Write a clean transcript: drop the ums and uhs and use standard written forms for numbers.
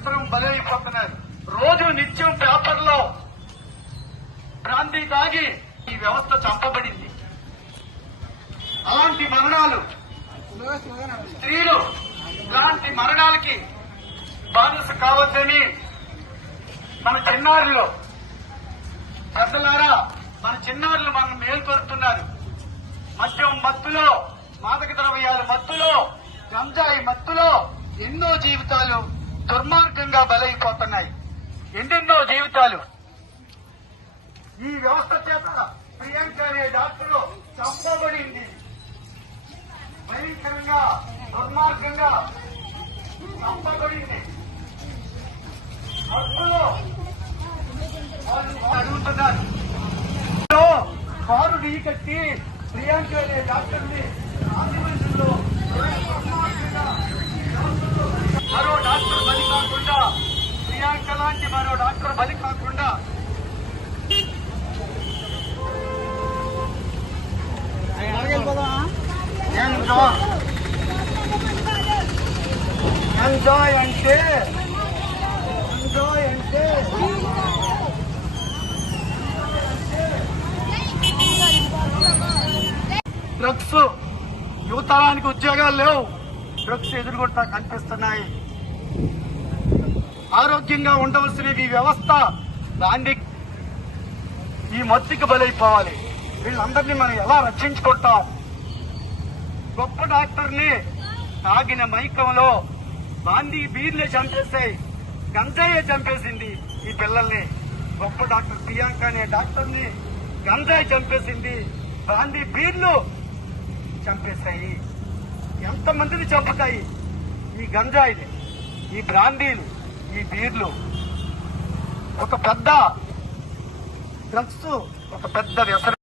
నిరంతరం బలైపోతున్నారు. రోజు నిత్యం పేపర్లో బ్రాంతి తాగి ఈ వ్యవస్థ చంపబడింది. అలాంటి మరణాలు, స్త్రీలు ఇలాంటి మరణాలకి బానిస కావద్దని మన చిన్నారులు, పెద్దలారా మన చిన్నారులు మనం మేల్కొలుతున్నారు. మద్యం మత్తులో, మాదక ద్రవ్యాల మత్తులో, గంజాయి మత్తులో ఎన్నో జీవితాలు దుర్మార్గంగా బలైపోతున్నాయి. ఎన్నెన్నో జీవితాలు ఈ వ్యవస్థ చేత ప్రియాంక అనే డాక్టరు చంపబడింది. భయంకరంగా దుర్మార్గంగా చంపబడింది. మత్తులో అడుగుతున్నారు. కారు ఢీ కట్టి ప్రియాంక అనే డాక్టర్ని రాజమండ్రిలో మరో డాక్టర్ బలి కాకుండా, ప్రియాంక లాంటి మరో డాక్టర్ బలి కాకుండా ఎంజాయ్ అంటే డ్రగ్స్ యువతరానికి ఉద్యోగాలు లేవు. డ్రగ్స్ ఎదురుగుంటా కనిపిస్తున్నాయి. ఆరోగ్యంగా ఉండవలసిన ఈ వ్యవస్థ దాన్ని ఈ మత్తుకి బలైపోవాలి. వీళ్ళందరినీ మనం ఎలా రక్షించుకుంటాం? గొప్ప డాక్టర్ని తాగిన మైకంలో బాందీ బీర్లే చంపేశాయి, గంజాయే చంపేసింది ఈ పిల్లల్ని. గొప్ప డాక్టర్ ప్రియాంక అనే డాక్టర్ని గంజాయి చంపేసింది, బాందీ బీర్లు చంపేశాయి. ఎంతమందిని చంపుతాయి ఈ గంజాయిలు, ఈ బ్రాందీలు, ఈ బీర్లు? ఒక పెద్ద డ్రగ్స్, ఒక పెద్ద వ్యసనం.